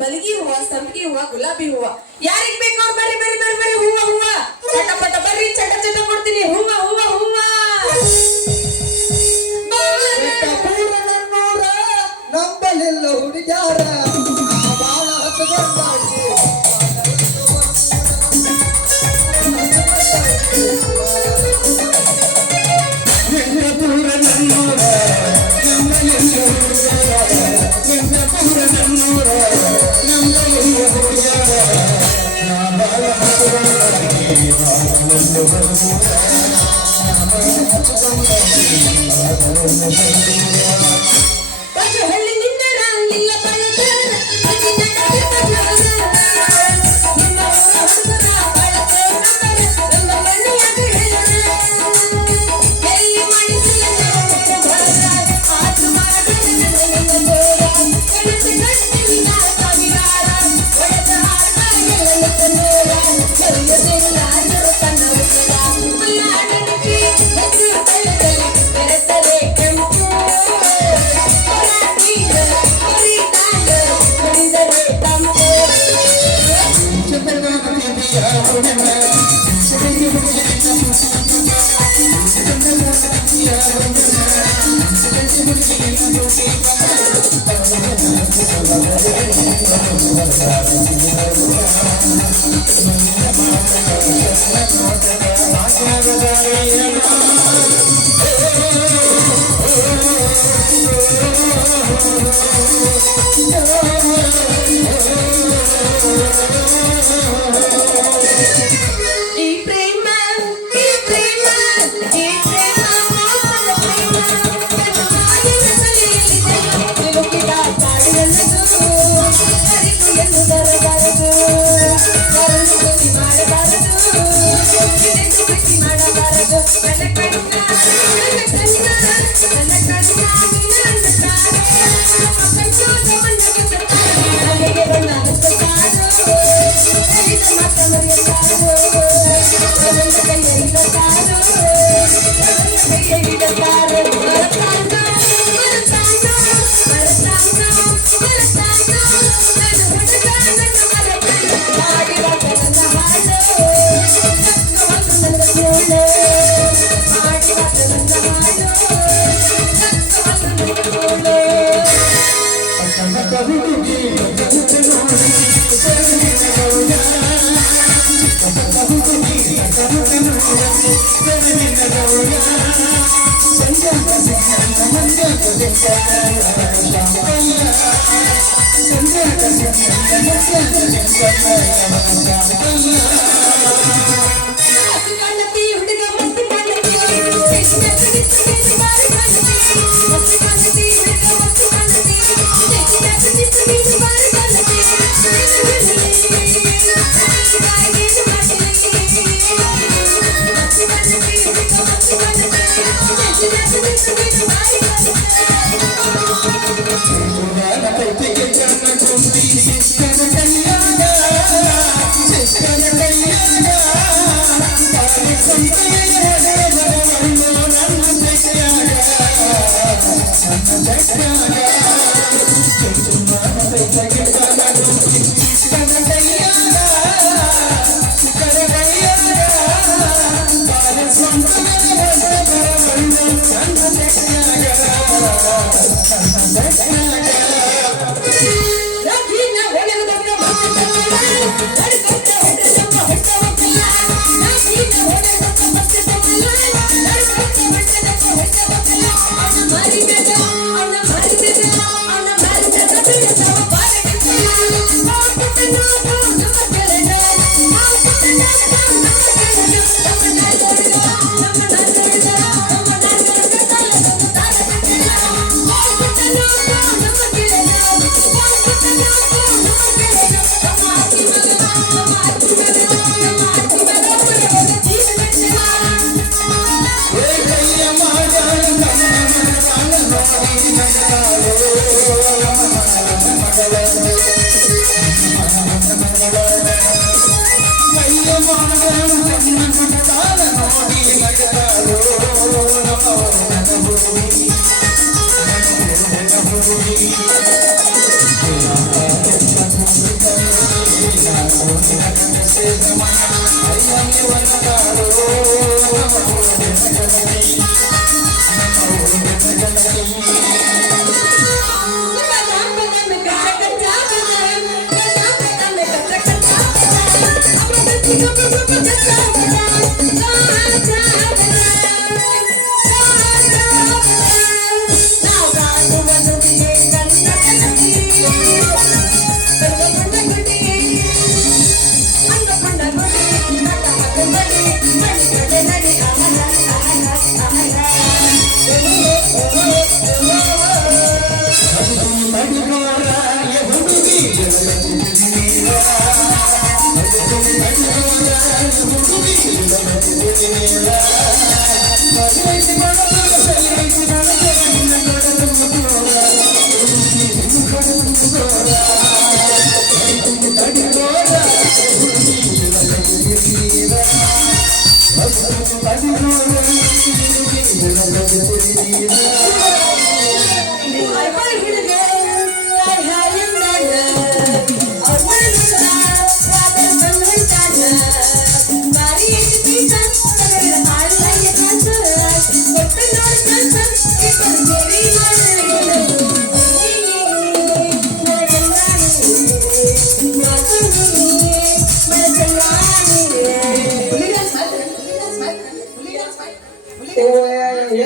ಮಲ್ಲಿಗೆ ಹೂವ, ಸಂಪಿಗೆ ಹೂವ, ಗುಲಾಬಿ ಹೂವ, ಯಾರಿಗ್ ಬೇಕವ್ರು ಬರ್ರಿ ಬರ್ರಿ ಬರ್ರಿ ಬರ್ರಿ. ಹೂವ ಹೂವ ಪಟ ಪಟ ಬರ್ರಿ, ಚಟ ಚಟ ಕೊಡ್ತೀನಿ. ಹೂವ ಹೂವ ಹೂವ ನಂಬಲಿಲ್ಲ ಹುಡುಗ್ಯಾರ ಬಾಳ ಹತ್ತಗೊಂಡಾಗಿ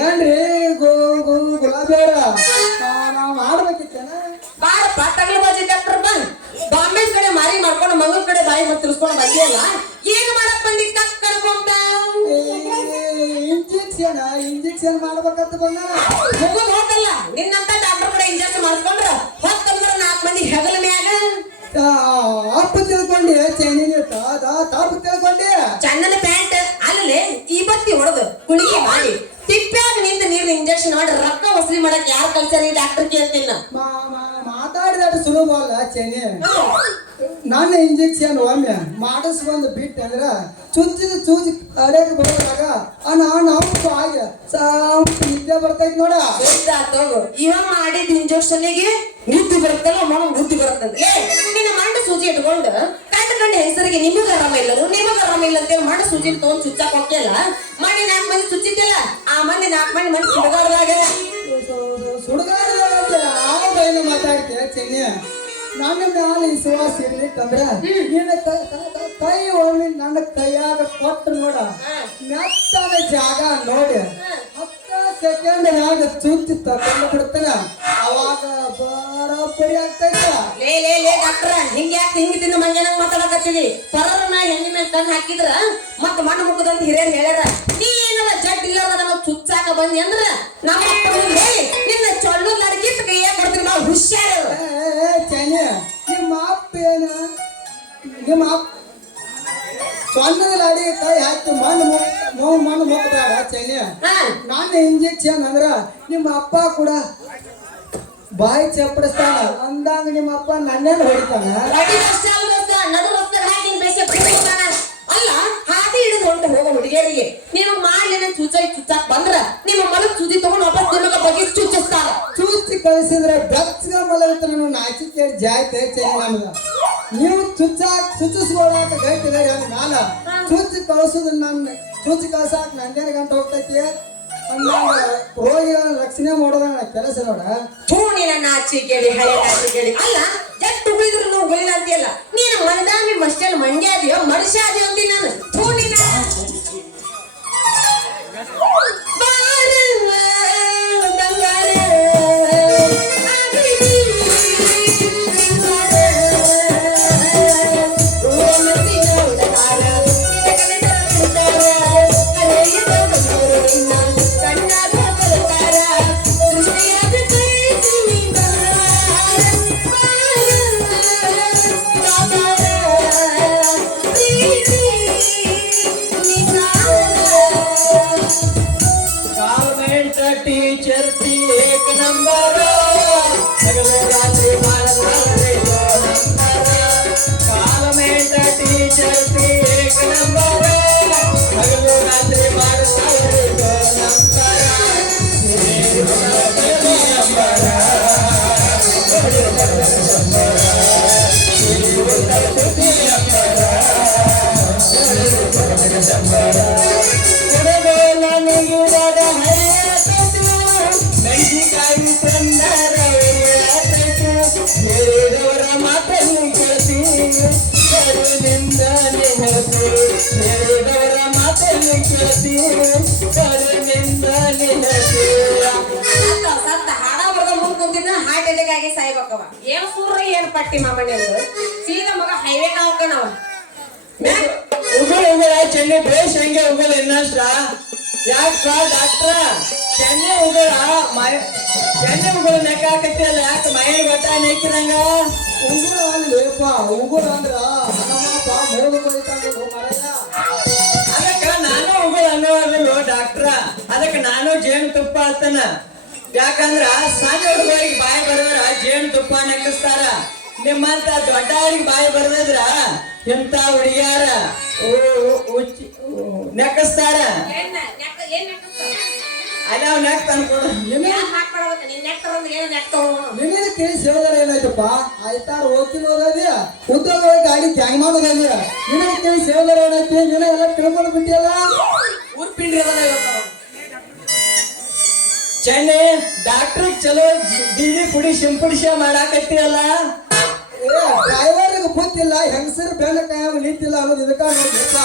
ಏನ್ರಿ ಗುಲಾಬಿ ಅವ್ರ ನಾವ್ ಮಾಡ್ಬೇಕಿತ್ತೇನ ಬಾರಪ್ಪ ತಗಲು ಬಾಜಿ ಡಾಕ್ಟರ್ ಬಾ ಬಾಂಬೆ ಕಡೆ ಮಾರಿ ಮಾಡ್ಕೊಂಡು ಮಂಗನ ಕಡೆ ಬಾಯಿ ಮತ್ತೆ ತಿರ್ಸ್ಕೊಂಡು ಬಂದಿಯಲ್ಲ ಏನು ಮಾಡಕ್ ಬಂದಿ ತಕ್ಕ ಕಡ್ಕೊಂಡ ಇಂಜೆಕ್ಷನ್ ಮಾಡ್ಬೇಕಂತ ಬಂದ ಮುಗಿದ್ ಹೋತಲ್ಲ ನಿನ್ನಂತ ಡಾಕ್ಟರ್ ಕಡೆ ಇಂಜೆಕ್ಷನ್ ಮಾಡಿಸ್ಕೊಂಡ್ರ ಹೊತ್ತಂದ್ರ 4 ಮಂದಿ ಹೆಗಲ ಮ್ಯಾಗ ಅಪ್ಪ ತಿಳ್ಕೊಂಡೆ ಚೈನಿನ ತಾಪ ತಿಳ್ಕೊಂಡೆ ಚನ್ನನ ಪ್ಯಾಂಟ್ ಅಲ್ಲೇ ಈ ಬತ್ತಿ ಹೊಡೆದು ಕುಣಿಕೆ ಮಾಡಿ ತಿಪ್ಪ್ಯಾಗ ನಿಂತ ನೀರಿನ ಇಂಜೆಕ್ಷನ್ ಮಾಡಿ ರೊಕ್ಕ ವಸೂಲಿ ಮಾಡಕ್ ಯಾರು ಕಲ್ಸ್ಯಾರ ಈ ಡಾಕ್ಟರ್ ಕೇಳ್ತೀನ ಮಾತಾಡಿದ ಸುಲಭ ಅಲ್ಲ ಚೈನಿ ನನ್ನ ಇಂಜೆಕ್ಷನ್ ಒಮ್ಮೆ ಮಾಡಿಸ್ಕೊಂಡ್ ಬಿಟ್ಟು ಅಂದ್ರ ಚೂಚಿ ಕಡೆಗೆ ಬರೋದಾಗ ನಾವು ಹಾಗೆ ನಿದ್ದೆ ಬರ್ತೈತಿ ನೋಡ ತಗೋ ಇವಾಗ ಮಾಡಿದ ಇಂಜೆಕ್ಷನ್ಗೆ ನಿದ್ದೆ ಬರುತ್ತಲ್ಲ ಮಗ ಬುದ್ಧಿ ಬರ್ತದೆ ನಿನ್ನ ಮಂಡ ಸೂಜಿ ಇಟ್ಕೊಂಡು ಕಂಡ ಹೆಸರಿಗೆ ನಿಮಗ ಆರಾಮ ಇಲ್ಲ ಅಂತೇಳಿ ಮಂಡ ಸೂಜಿ ತಗೊಂಡ್ ಚುಚ್ಚಾಕ್ ಹೋಗ್ಯಲ್ಲ ಮನೆ 4 ಮಂದಿ ಚುಚ್ಚಿದ್ದಿಲ್ಲ ಆ ಮಂದಿ 4 ಮಂದಿ ಸುಡಗಾಡ್ದಾಗ ಸುಡುಗಾಡದಾಗ ಮಾತಾಡ್ತೀಯ ಚೆನ್ನಿ ನನ್ನ ಮ್ಯಾಲ ವಿಶ್ವಾಸ ಇರ್ಲಿಕ್ಕಂದ್ರ ನಿನ್ನ ಕೈ ಒಮ್ಮೆ ನನ್ನ ಕೈಯಾಗ ಕೊಟ್ಟು ನೋಡ ಮೆತ್ತನ ಜಾಗ ನೋಡಿ 10 ಸೆಕೆಂಡ್ ಚುಚ್ಚಿ ತಗೊಂಡು ಬಿಡ್ತಾನ ಅವಾಗ ಬರೋಬ್ಬರಿ ಆಗ್ತೈತ ಲೇ ಡಾಕ್ಟರ್ ಹಿಂಗ್ ತಿಂದು ಮಂಗ್ಯಾನಂಗ್ ಮಾತಾಡಕತ್ತೀವಿ ಪರರ ನಾ ಹೆಣ್ಣಿ ಮೇಲೆ ಕಣ್ಣು ಹಾಕಿದ್ರ ಮತ್ತ ಮಣ್ಣು ಮುಖದಂತ ಹಿರಿಯರ್ ಹೇಳ್ಯಾರ ನೀ ಏನಲ್ಲ ಜಡ್ ಇಲ್ಲದ ನಮಗ್ ಚುಚ್ಚಾಕ ಬಂದಿ ಅಂದ್ರ ನಮ್ಮ ಅಪ್ಪ ಹೇಳಿ ನಿನ್ನ ಚೊಳ್ಳು ನಡಗಿತ್ ಕೈಯಾಗ ಕೊಡ್ತೀವಿ ನಾವು ಹುಷಾರ ಚೆನ್ನಿ ನಿಮ್ಮ ಅಪ್ಪ ಏನ ನಿಮ್ಮ ಅಪ್ಪ ಸೊನ್ನದಲ್ಲಿ ಅಡಿ ಕೈ ಹಾಕಿ ಮಣ್ಣು ಮುಖಬೇಡ ಚೆನ್ನಿ ನನ್ನ ಇಂಜೆಕ್ಷನ್ ಅಂದ್ರ ನಿಮ್ಮ ಅಪ್ಪ ಕೂಡ ಬಾಯಿ ಚಪ್ಪಡಿಸ್ತಾನ ಅಂದಂಗ ನಿಮ್ಮ ಅಪ್ಪ ನನ್ನೇನು ಹೊಡಿತಾನ ಅಲ್ಲ ಹಾದಿ ಹಿಡಿದು ಹೊಂಟು ಹೋಗೋ ಹುಡುಗಿಯರಿಗೆ ನೀವು ಮಾಡ್ಲೇನ ಚುಚ್ಚಾಕ್ ಬಂದ್ರ ನಿಮ್ಮ ಮಲಗ್ ಸುದ್ದಿ ತಗೊಂಡು ವಾಪಸ್ ನಿಮಗ ಬಗ್ಗೆ ಚುಚ್ಚಿಸ್ತಾರ ಚುಚ್ಚಿ ಕಳಿಸಿದ್ರೆ ಬೆಚ್ಚಗ ಮಲಗಿತ ನಾನು ನಾಚಿಕೆ ಜಾಯ್ತೆ ಚೆನ್ನಿ ನಮ್ಗ ನೀವು ಚುಚ್ಚಿಸ್ಕೊಳಕ ಗಂಟಿದಾರೆ ಅಂದ ಮ್ಯಾಲ ಚುಚ್ಚಿ ಕಳಿಸೋದು ಚುಚ್ಚಿ ಕಳ್ಸಾಕ ನಂದೇನು ಗಂಟೆ ಹೋಗ್ತೈತಿ ರೋಗಿಗಳ ರಕ್ಷಣೆ ಮಾಡೋದ ಕೆಲಸ ನೋಡ ನಿನ್ನ ನಾಚಿಕೆಡಿ ಹಳೆ ನಾಚಿಕೆಡಿ ಅಲ್ಲ ಜಟ್ಟು ಉಳಿದ್ರು ನಾವು ಉಳಿದ ಅಂತೀಯಲ್ಲ ನೀನು ಮನದಾಮಿ ಮಸ್ಟಲ್ ಮಂಡ್ಯಾದಿಯೋ ಮನುಷ್ಯಾದಿಯೋ ಅಂತೀನಿ ನಾನು टीचर थी एक नंबर रात्रि पार्लियामेंट टीचर थी एक नंबर रात्रि नंबर ಗಿಡದ ಹರಿಯಾತೈತು ಮೆಣಸಿನಕಾಯಿ ತಂದರ ಉರಿಯಾತೈತು ಹೇಳಿದವರ ಮಾತನ್ನು ಕೇಳ್ತಿ ಕರುನಿಂದ ನಿಹತಿ ಹೇಳಿದವರ ಮಾತನ್ನು ಕೇಳ್ತಿ ಕರುನಿಂದ ನಿಹತಿ ಸತ್ತ ಹಾಡ ಬರದ ಮುಂದ್ ಕುಂತಿದ್ದ ಹಾರ್ಟ್ ಅಟ್ಯಾಕ್ ಆಗಿ ಸಾಯ್ಬೇಕವ ಏನ್ ಸೂರ್ರ ಏನ್ ಪಟ್ಟಿ ಮಾಮಣ್ಣ ಸೀದಾ ಮಗ ಹೈವೇ ಹಾಕಣವ ಉಗುಳ ಚೆನ್ನೆ ಬೇಸ್ ಹೆಂಗೆ ಉಗುಳ ಇನ್ನಷ್ಟ ಯಾಕ ಡಾಕ್ಟ್ರ ಚೆನ್ನೆ ಉಗುಳ ಚೆನ್ನೆ ಉಗುಳ ನೆಕ್ಕ ಹಾಕತ್ತಿಲ್ಲ ಯಾಕೆ ಮೈಯಲ್ಲಿ ಗೊತ್ತ ನೆಕ್ಕಿದಂಗ ಉಗುರ ಅಲ್ಲೇಪ ಉಗುರ ಅಂದ್ರ ಹನುಮಪ್ಪ ಮೂರು ಬೈತಾಂಗ ಮರಯ್ಯ ಅದಕ್ಕ ನಾನು ಉಗುಳ ಅನ್ನೋದಿಲ್ಲ ಡಾಕ್ಟ್ರ ಅದಕ್ಕೆ ನಾನು ಜೇನು ತುಪ್ಪ ಹತ್ತನ ಯಾಕಂದ್ರ ಸಣ್ಣ ಹುಡುಗರಿಗೆ ಬಾಯಿ ಬರದ್ರ ಜೇನು ತುಪ್ಪ ನೆಕ್ಕಿಸ್ತಾರ ನಿಮ್ಮಂತ ದೊಡ್ಡವ್ರಿಗೆ ಬಾಯಿ ಬರ್ದಿದ್ರ ಇಂತ ಹುಡುಗಿಯಾರ ನೆಕ್ಕಿಸ್ತಾರ ಅಲ್ಲ ನೆಕ್ ತಂದ್ಕೊಡು ನಿನ್ನ ಕೇಳಿ ಸೇವದಾರ ಏನಾಯ್ತಪ್ಪ ಆಯ್ತಾರ ಹೋಗ್ತೀನಿ ಹೋಗೋದ್ಯ ಉದ್ಯೋಗ ಗಾಡಿ ತ್ಯಾಗ ಮಾಡೋದಲ್ಲ ನಿನಗೆ ಕೇಳಿ ಸೇವದಾರ ಏನೈತಿ ನಿನ್ನ ಎಲ್ಲ ತಿಳ್ಕೊಂಡು ಬಿಟ್ಟಿಯಲ್ಲ ಊರ್ ಪಿಂಡ್ರಿ ಚೆನ್ನೆ ಡಾಕ್ಟರ್ ಚಲೋ ಬಿಡಿ ಪುಡಿ ಸಿಂಪಡಿಸ ಮಾಡಾಕತ್ತೀರಲ್ಲ ಡ್ರೈವರ್ಗೆ ಗೊತ್ತಿಲ್ಲ ಹೆಂಗಸರು ಬೆಣ್ಣ ಕಾಯ ನಿಂತಿಲ್ಲ ಅನ್ನೋದು ಇದಕ್ಕ ನೋಡ್ಬೇಕ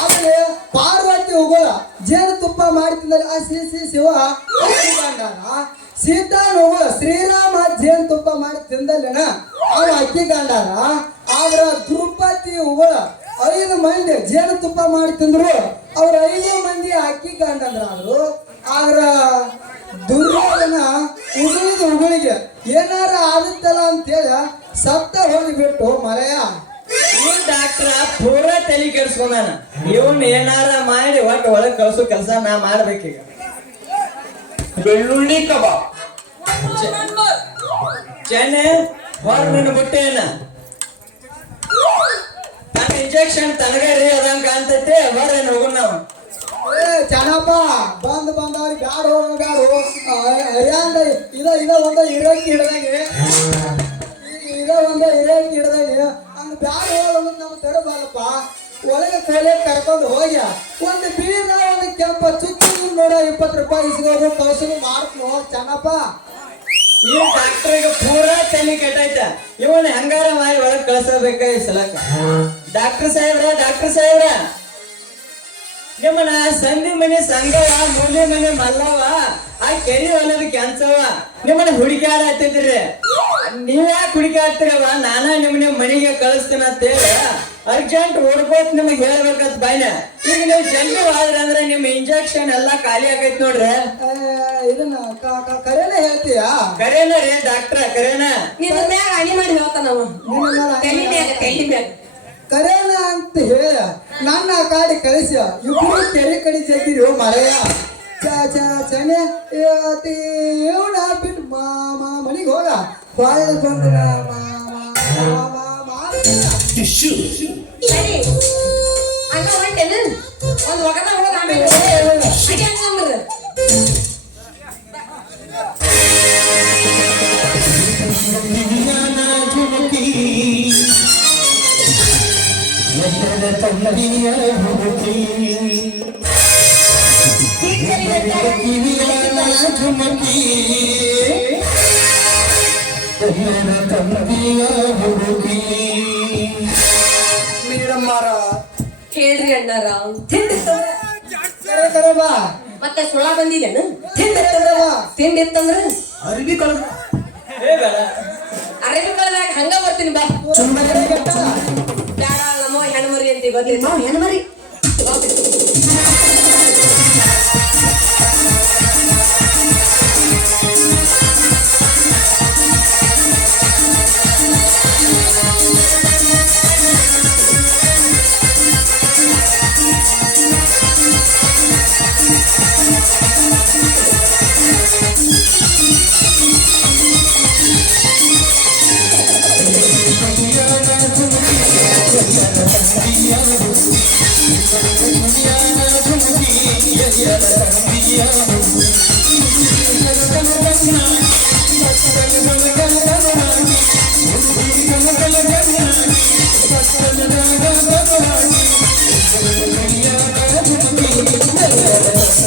ಆಮೇಲೆ ಪಾರ್ವತಿ ಉಗುಳ ಜೇನು ತುಪ್ಪ ಮಾಡ್ತಿದ್ದಲ್ಲಿ ಆ ಶಿವ ಅಕ್ಕಿಗಂಡಾರ ಸೀತಾನ ಉಗುಳ ಶ್ರೀರಾಮ ಜೇನು ತುಪ್ಪ ಮಾಡಿ ತಿಂದಲ್ಲೇನ ಅವ ಅಕ್ಕಿಗಂಡಾರ ಆದ್ರ ದ್ರೌಪದಿ ಉಗುಳ 5 ಮಂದಿ ಜೇನು ತುಪ್ಪ ಮಾಡಿ ತಿಂದ್ರು ಅವ್ರ 5 ಮಂದಿ ಅಕ್ಕಿಗಂಡಂದ್ರಾದ್ರು ಆದ್ರ ದುರ್ಯೋಧನ ಉಗುಳಿಗೆ ಏನಾರ ಆಗುತ್ತಲ್ಲ ಅಂತೇಳಿ ಸತ್ತ ಹೋಗಿಬಿಟ್ಟು ಮರೆಯ ಈ ಡಾಕ್ಟ್ರ ಪೂರಾ ತಲೆ ಕೆಡ್ಸ್ಕೊಂಡಾನ ಇವನ್ ಏನಾರ ಮಾಡಿ ಒಟ್ಟು ಒಳಗ್ ಕಳ್ಸೋ ಕೆಲಸ ನಾ ಮಾಡ್ಬೇಕೀಗ ಬೆಳ್ಳುಳ್ಳಿ ಕಬಾಬ್ ಚೆನ್ನೆ ಹೊರ ಬಿಟ್ಟೇನ ನನ್ನ ಇಂಜೆಕ್ಷನ್ ತನಗರಿ ಅದಂಗ ಕಾಣ್ತೈತೆ ಹೊರ ಹೋಗೋಣ ನಾವು ಚೆನ್ನಪ್ಪ ಬಂದವ್ರಿಗೆ ಬ್ಯಾಡ ಹರ್ಯಾಂಗ ಇದ ಒಂದ ಇರಕ್ಕೆ ಹಿಡ್ದಂಗೆ ಹಂಗ ಬ್ಯಾಡ ಹೋಗೋದು ನಮ್ಗೆ ತರಬಾರಪ್ಪ ಒಳಗೆ ಕೋಲೆ ಕರ್ಕೊಂಡು ಹೋಗ್ಯ ಒಂದು ಬೀರ ಒಂದು ಕೆಂಪ ಚುಚ್ಚು ನೋಡ 20 ರೂಪಾಯಿ ಇಸ್ಕೋದು ಕಳ್ಸೋದು ಮಾಡ್ತು ಚೆನ್ನಪ್ಪ ಈ ಡಾಕ್ಟರ್ಗೆ ಪೂರಾ ತಲೆ ಕೆಟ್ಟೈತ ಇವನ್ ಹೆಂಗಾರ ಮಾಡಿ ಒಳಗ್ ಕಳ್ಸಬೇಕ ಈ ಸಲಕ ಡಾಕ್ಟರ್ ಸಾಹೇಬ್ರ ನಿಮ್ಮನ ಸಂಧಿ ಮನೆ ಸಂಗವ ಮೂಲಿ ಮನೆ ಮಲ್ಲವ ಆ ಕೆರಿ ಹೊಲದ ಕೆಂಚವ ನಿಮ್ಮನ್ನ ಹುಡುಕ್ಯಾಡ ಹತ್ತಿದ್ರಿ ನೀವ್ಯಾಕೆ ಹುಡುಕ್ಯಾಡ್ತಿರವ ನಾನ ನಿಮ್ಮನೆ ಮನೆಗೆ ಕಳಿಸ್ತೇನೆ ಅಂತೇಳಿ ಅರ್ಜೆಂಟ್ ಓಡ್ಕೋತ್ ನಿಮಗೆ ಹೇಳ್ಬೇಕಂತ ಬಾಯ್ನ ಈಗ ನೀವು ಜಲ್ದಿ ಹೋದ್ರಿ ಅಂದ್ರೆ ನಿಮ್ಮ ಇಂಜೆಕ್ಷನ್ ಎಲ್ಲಾ ಖಾಲಿ ಆಗೈತ್ ನೋಡ್ರಿ ಇದನ್ನ ಕರೆನ ಹೇಳ್ತೀಯಾ ಕರೇನ ರೀ ಡಾಕ್ಟ್ರ ಕರೇನ ನಿನ್ನ ಮ್ಯಾಗ ಅಣಿ ಮಾಡಿ ಹೇಳ್ತಾನವ ತಲಿ ಮ್ಯಾಗ ಕರೇನ ಅಂತ ಹೇಳ ನನ್ನ ಆ ಕಾಡಿ ಕಳಿಸಿ ಇಬ್ರು ಕೆರೆ ಕಡೆ ಜಗ್ಗಿರಿ ಮರೆಯ ಚನೆ ಇವನ ಬಿಟ್ಟು ಮನೆಗೆ ಹೋಗ ಬಾಳೆ ಬಂದ್ರ ಸರಿ ಹಂಗ ಹೊಂಟೇನು ಒಂದ್ ಒಗದ ಹೋದ ಆಮೇಲೆ ಹಂಗಂದ್ರ ತಂದಿಯ ಹುಡುಕಿ ಝುಮಕಿ ತಂದಿಯ ಹುಡುಕಿ ಮೇಡಮ್ಮರ ಹೇಳ್ರಿ ಅಣ್ಣಾರ ಕರೆ ಬಾ ಮತ್ತೆ ಸುಳ ಬಂದಿದ್ದೇನು ಬಾ ತಿಂಡಿತ್ತಂದ್ರ ಅರ್ಬಿ ಕಳ ಅರೇಬಿ ಕಳದಾಗ ಹಂಗ ಬರ್ತೀನಿ ಬಾ ಸುಮ್ಮನೆ ಕೆಟ್ಟ ಬ್ಯಾಡ ನಮ್ಮ ಹೆಣ್ಮರಿ ಅಂತ ಗೊತ್ತಿಲ್ಲ ನಾವು ಹೆಣ್ಮರಿ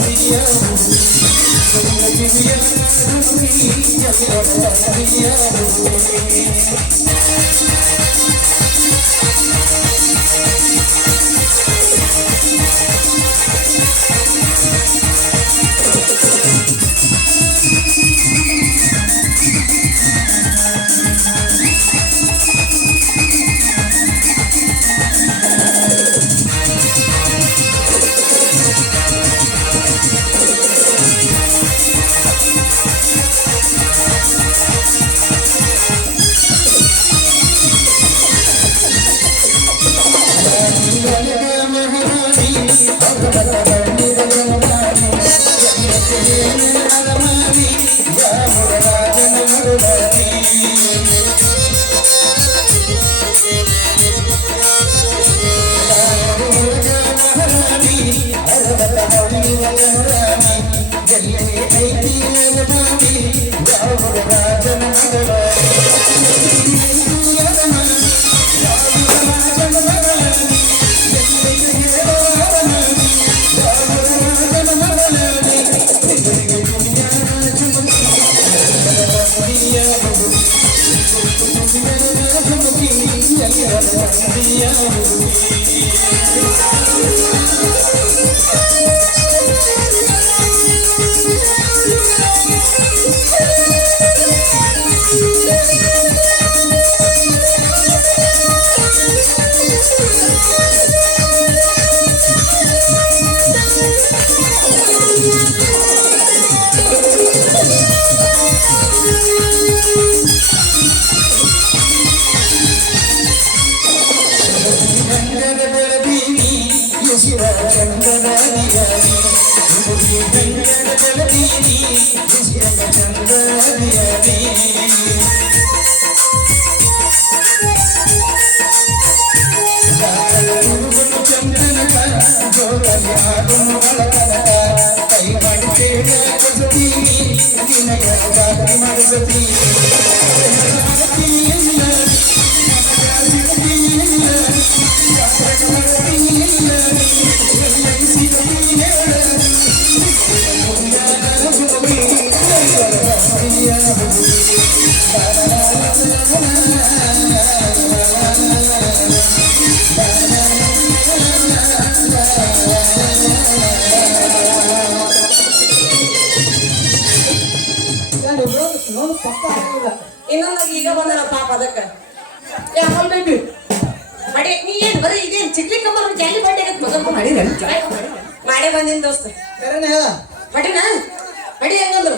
Yeah. ನೋಡು ಪಕ್ಕ ಆಗಿಲ್ಲ. ಇನ್ನೊಂದಾಗ ಈಗ ಬಂದನ ಪಾಪ ಅದಕ್ಕ ಯಾಕಲ್ ಬೇಬಿ ಮಾಡಿ ನೀ ಏನ್ ಬರೀ ಇದೇನ್ ಚಿಕ್ಲಿ ಕಮ್ಮರ್ ಜಾಲಿ ಬಟ್ಟೆ ಮೊದಲು ಮಾಡೇ ಬಂದಿನ ದೋಸ್ತ ಕರೆನ ಹೇಳ ಮಡಿನ ಮಡಿ ಹೆಂಗಂದ್ರು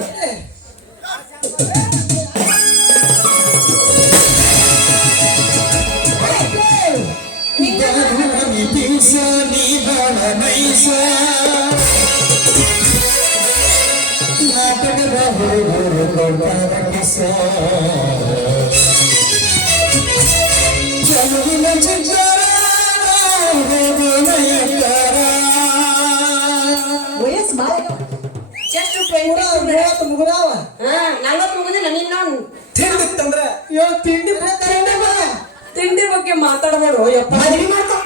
ವಯಸ್ಸು ಬಾಳ ಜಸ್ಟ್ 30 ಮುಗುದಾವ. 40 ಮುಗಿದಿಲ್ಲ ನಿನ್ನವನು ತಿಂದಿತ್ತಂದ್ರ ತಿಂಡಿ ಬಗ್ಗೆ ಮಾತಾಡಬೇಡ ಯಪ್ಪ ಮದ್ವಿ ಮಾಡ್ಕೊ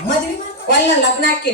ಒಲ್ಲ ಲಗ್ನ ಹಾಕಿ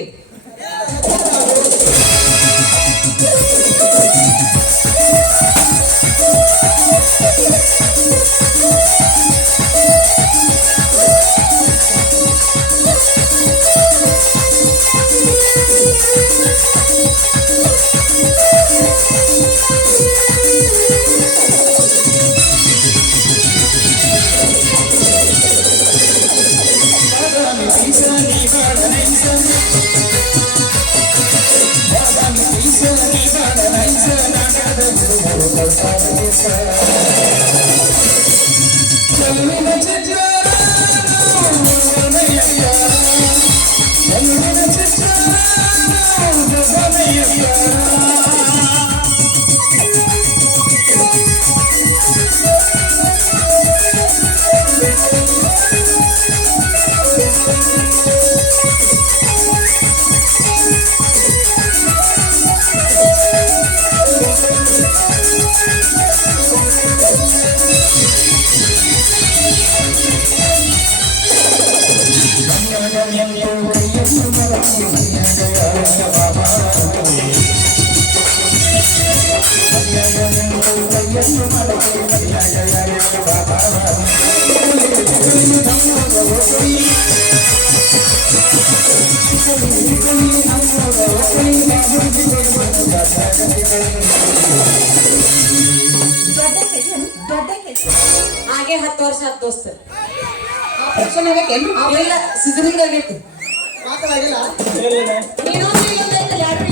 ಹಾಗೆ 10 ವರ್ಷ ಆತ್ ದೋಸ್ತ ಆಪರೇಷನ್ ಆಗೈತೇನು ಅವೆಲ್ಲ ಸಿದ್ರಿಂಗ್ ಆಗೈತಿ ಮಾತಾಡಿಲ್ಲ ನೀನು ಇಲ್ಲೈತಲ್ಲ ಯಾರು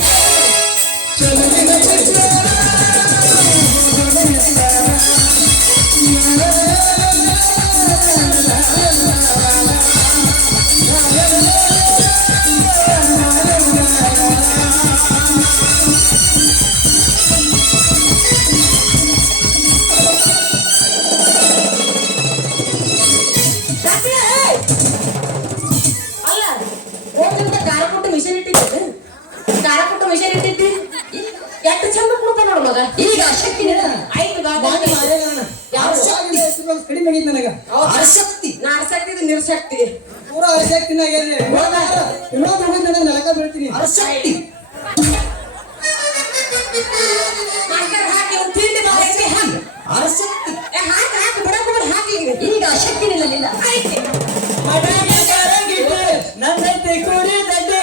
ಈಗ ಶಕ್ತಿ ಆಯ್ತು ಕಡಿಮೆ ಆಗೈತಿ ನನಗ ಅಶಕ್ತಿ ನಾಶಕ್ತಿ ನಿರ್ಶಕ್ತಿ ಪೂರಾ ಅಶಕ್ತಿನಾಗ ಇನ್ನೊಂದು ಹೋಗಿ ನನಗೆ ನೆಲಕ ಬೀಳ್ತೀನಿ ಅಶಕ್ತಿ ಹಾಕಿ ಒಂದು ತಿಂಡಿ ಬಾಯಿಗೆ ಹಾಕಿ ಅಶಕ್ತಿ ಹಾಕಿ ಹಾಕಿ ಬಿಡಕ್ಕೆ ಹಾಕಿ ಈಗ ಅಶಕ್ತಿ ನಿಲ್ಲಲಿಲ್ಲ ಆಯ್ತು ನನ್ನಂತೆ ಕೂಡಿ ದಡ್ಡೆ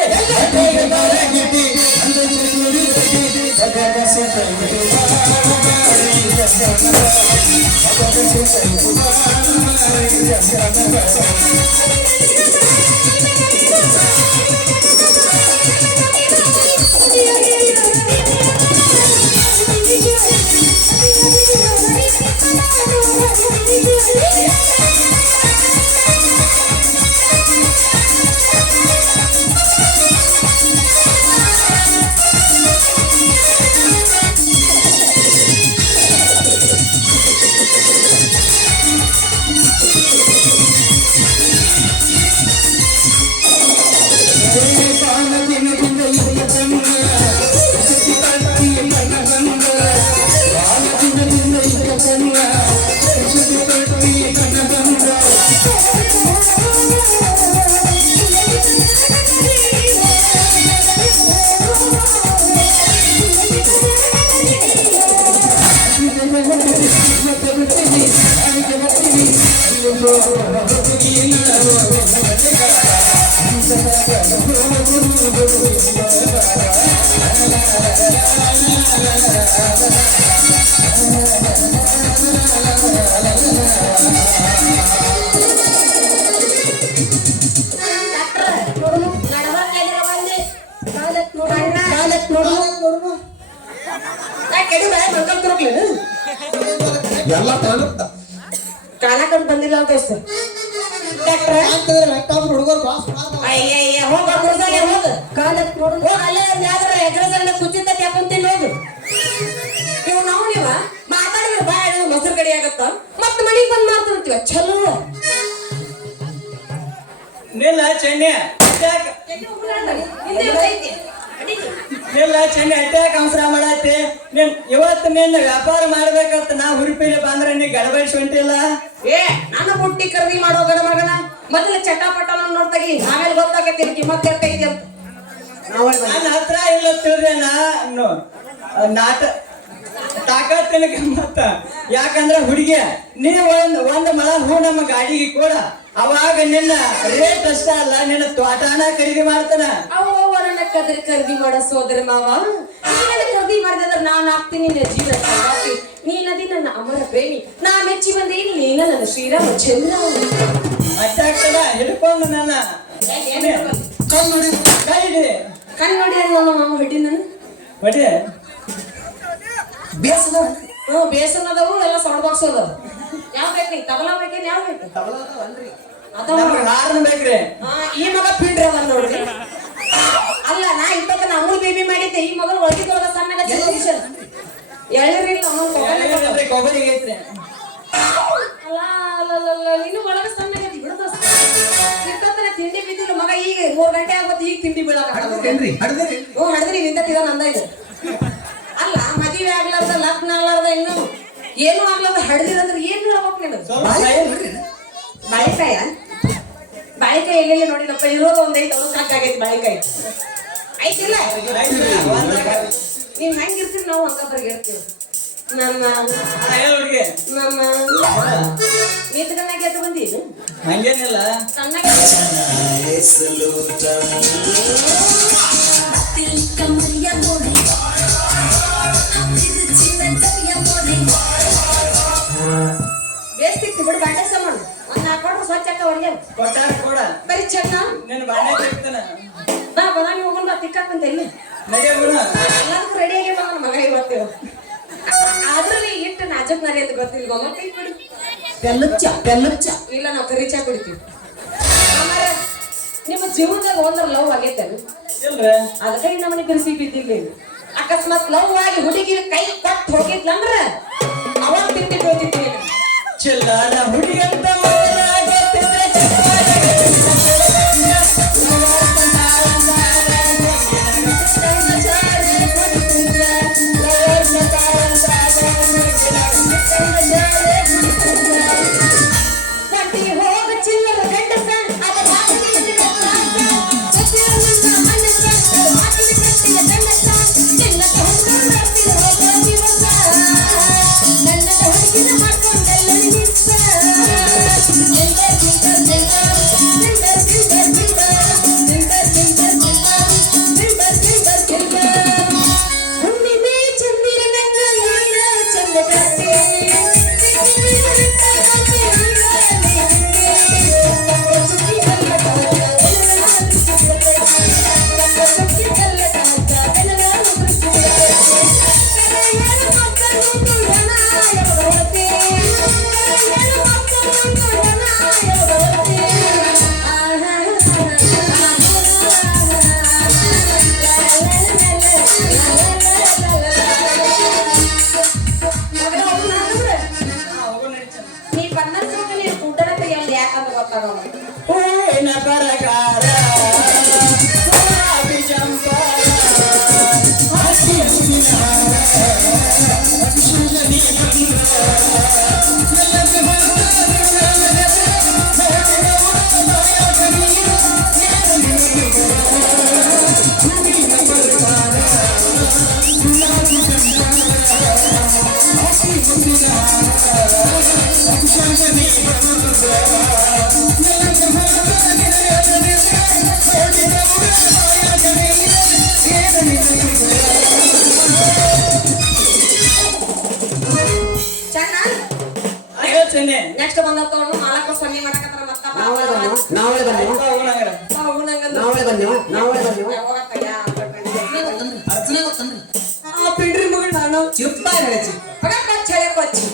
ಎಲ್ಲ ಕಾಲಕಂಡ್ ಬಂದಿಲ್ಲ ಅಂತ ಹುಡುಗರು ಮಾತಾಡಿದ್ರೆ ಬಾಯ ಮೊಸರು ಕಡಿ ಆಗತ್ತ ಮತ್ ಮನಿಗ್ ಬಂದ್ ಮಾತಾಡ್ತೀವ ಚಲೋ ನಿಲ್ಲ ಚೆನ್ನೆ ಇಲ್ಲ ಚೆನ್ನೆ ಅಟ್ಯಾಕ್ ಅವಸರ ಮಾಡತ್ತೆ ನೀನ್ ಇವತ್ತು ನಿನ್ನ ವ್ಯಾಪಾರ ಮಾಡ್ಬೇಕಂತ ನಾ ಹುರುಪಿಲಿ ಬಂದ್ರೆ ನೀ ಗಡಬಡಿಸಿ ಹೊಂಟಿಲ್ಲ ನನ್ನ ಬುಟ್ಟಿ ಖರೀದಿ ಮಾಡೋ ಗಡ ಮಗನ ಮೊದಲ ಚಟಾಪಟ ನೋಡ್ತಾಗಿ ಆಮೇಲೆ ಗೊತ್ತಾಗತ್ತೆ ಕಿಮ್ಮತ್ ಇರ್ತೈತಿ ಅಂತ ನನ್ನ ಹತ್ರ ಇಲ್ಲ ತಿಳಿದ್ರೆ ನಾನು ನಾಟ ತಾಕತ್ತಿನ ಗಮ್ಮತ್ತ ಯಾಕಂದ್ರ ಹುಡುಗಿ ನೀನು ಒಂದ್ ಮಳ ಹೂ ನಮ್ಮ ಗಾಡಿಗೆ ಕೂಡ ಅವಾಗ ನಿನ್ನ ರೇಟ್ ಅಷ್ಟ ಅಲ್ಲ ನಿನ್ನ ತೋಟನ ಖರೀದಿ ಮಾಡ್ತಾನ ನನ್ನ ಖರೀದಿ ಮಾಡೋ ಸೋದರ ಮಾವ ಖರೀದಿ ಮಾಡಿದ್ರೆ ನಾನು ಆಗ್ತೀನಿ ನಿನ್ನ ಜೀವ ನೀನದಿ ನನ್ನ ಅಮರ ಪ್ರೇಮಿ ನಾ ಮೆಚ್ಚಿ ಬಂದೇನಿ ನೀನ ನನ್ನ ಶ್ರೀರಾಮ ಚಂದ್ರ ಅಟ್ಟಾಗ್ತದ ಹಿಡ್ಕೊಂಡು ನನ್ನ ಕೈ ಹಿಡಿ ನೋಡಿ ನನ್ನ ಮಾವ ಹಿಡಿ ನಾನು ಹೊಡಿ ಬೇಸನದವು ಎಲ್ಲ ಸೌಂಡ್ ಬಾಕ್ಸ್ ಅದಾವ ಯಾವ ಬೇಕು ನೀ ತಬಲಾ ಬೇಕೇನ್ ಯಾವ ಬೇಕು ಹಾರ್ನ್ ಬೇಕ್ರಿ ಈ ಮಗ ಪಿಂಡ್ರಿ ಅದ ನೋಡ್ರಿ ಅಲ್ಲ ನಾ ಇಪ್ಪತ್ತ ಅಮೂಲ್ ಬೇಬಿ ಮಾಡಿದ್ದೆ ಈ ಮಗನ ಒಳಗಿದೊಳಗ ಸಣ್ಣಗ ಎಳ್ಳಿರಿಲ್ಲ ಕೊಬ್ಬರಿ ಐತ್ರಿ ಅಲ್ಲ ಇನ್ನು ಒಳಗ ಸಣ್ಣಗ ಬಿಡದ ಇಪ್ಪತ್ತನ ತಿಂಡಿ ಬಿದ್ದಿಲ್ಲ ಮಗ ಈಗ 3 ಗಂಟೆ ಆಗುತ್ತೆ ಈಗ ತಿಂಡಿ ಬೀಳಕ ಹಡ್ದ್ರಿ ನಿಂತ ತಿದ ನಂದ ಇದು ಅಲ್ಲ ಮದುವೆ ಆಗ್ಲಾರ್ದ ಲಗ್ನ ಆಗ್ಲಾರ್ದ ಇನ್ನು ಏನು ಆಗ್ಲಾರ್ದ ಹಡ್ದಿರಂದ್ರೆ ಏನ್ ಹೇಳ್ಬೇಕು ನೀನು ಬಾಳಿಕಾಯಿ ಎಲ್ಲೆಲ್ಲಿ ನೋಡಿದಪ್ಪ ಇರೋದು ಒಂದೈದು ಅವ್ರು ಸಾಕಾಗೈತಿ ಬಾಳಿಕಾಯಿ ಐತಿಲ್ಲ ನೀವ್ ಹೆಂಗಿರ್ತೀರಿ ನಾವು ಹಂಗ ಇರ್ತೀವಿ ನನ್ನ ನಿಂತ್ಕನಾಗಿ ಎದ್ದು ಬಂದೀನಿ ಹಂಗೇನಿಲ್ಲ ಸಣ್ಣಗೆ ಕಮರಿಯ ನೋಡಿ ಬಿಡ್ತಿ ಬಿಡು ಬಾಂಡೆ ಸಾಮಾನು ಒಂದ್ ಹಾಕೊಂಡ್ರೆ ಸ್ವಚ್ಛ ಅಕ್ಕ ಹೊಡ್ಗೆ ಕೊಟ್ಟಾರ ಕೊಡ ಬರೀ ಚೆನ್ನ ನಿನ್ನ ಬಾಂಡೆ ತೆಗ್ತಾನ ಬಾ ಬದಾಮಿ ಹೋಗೋಣ ಬಾ ತಿಕ್ಕಾಕಂತ ಇಲ್ಲಿ ನಡಿಯ ಗುಣ ಎಲ್ಲದಕ್ಕೂ ರೆಡಿ ಆಗಿ ಬಾ ನನ್ನ ಮಗ ಇವತ್ತು ಅದ್ರಲ್ಲಿ ಇಟ್ಟು ನಾಜಕ್ ನಾರಿ ಅಂತ ಗೊತ್ತಿಲ್ಲ ಮಮ್ಮ ಕೈ ಕೊಡಿ ಬೆಲ್ಲಚ್ಚ ಇಲ್ಲ ನಾವು ಕರಿ ಚಾ ಕುಡಿತೀವಿ ಆಮೇಲೆ ನಿಮ್ಮ ಜೀವನದಾಗ ಒಂದ್ರ ಲವ್ ಆಗೈತೇನು ಇಲ್ರ ಅದಕ್ಕೆ ನಮ್ಮನೆ ಕರೆಸಿ ಬಿದ್ದಿಲ್ಲ ನೀವು ಅಕಸ್ಮಾತ್ ಲವ್ ಆಗಿ ಹುಡುಗಿ ಕೈ ಕೊಟ್ಟು ಹೋಗಿದ್ಲಂದ್ರ ಅವಾಗ ತಿಂಡಿ ಹೋಗಿದ್ವಿ ಚಿಲ್ಲಾರ ಹುಡುಗಂತ ಮೊದಲ ಗೊತ್ತಿದ್ರೆ ಹೋಗ ಚಿಲ್ಲರ ಗಂಡಸ ಅದ ಹುಣ್ಣಿಮೆ ಚಂದಿರನಂಗ ಚಂದ ನೀ ಪನ್ನಂದ್ರೆ ನೀನು ಕೂಟನ ತೆಗಿಯಲ್ಲ ಯಾಕಂತ ಗೊತ್ತಾಗಲ್ಲ ಹೂವಿನ ಬರಗಾರ ಗುಲಾಬಿ ಚಂಪಾರ ಹಸಿ ಹೂವಿನ ಚೆನ್ನ ಯೋಚನೆ ನೆಕ್ಸ್ಟ್ ಬಂದತ್ತವನು ಮಾಲಕರು ಸನ್ನಿ ಮಾಡಕತ್ತಾರ ಮತ್ತ ನಾವೇ ಬಂದೇವು ಆ ಪಿಂಡ್ರಿ ಮಗ ನಾನು ಚಿಪ್ಪ ಹೇಳಿ ಹೊಡಕ ಚಳಿ ಕೊಚ್ಚಿ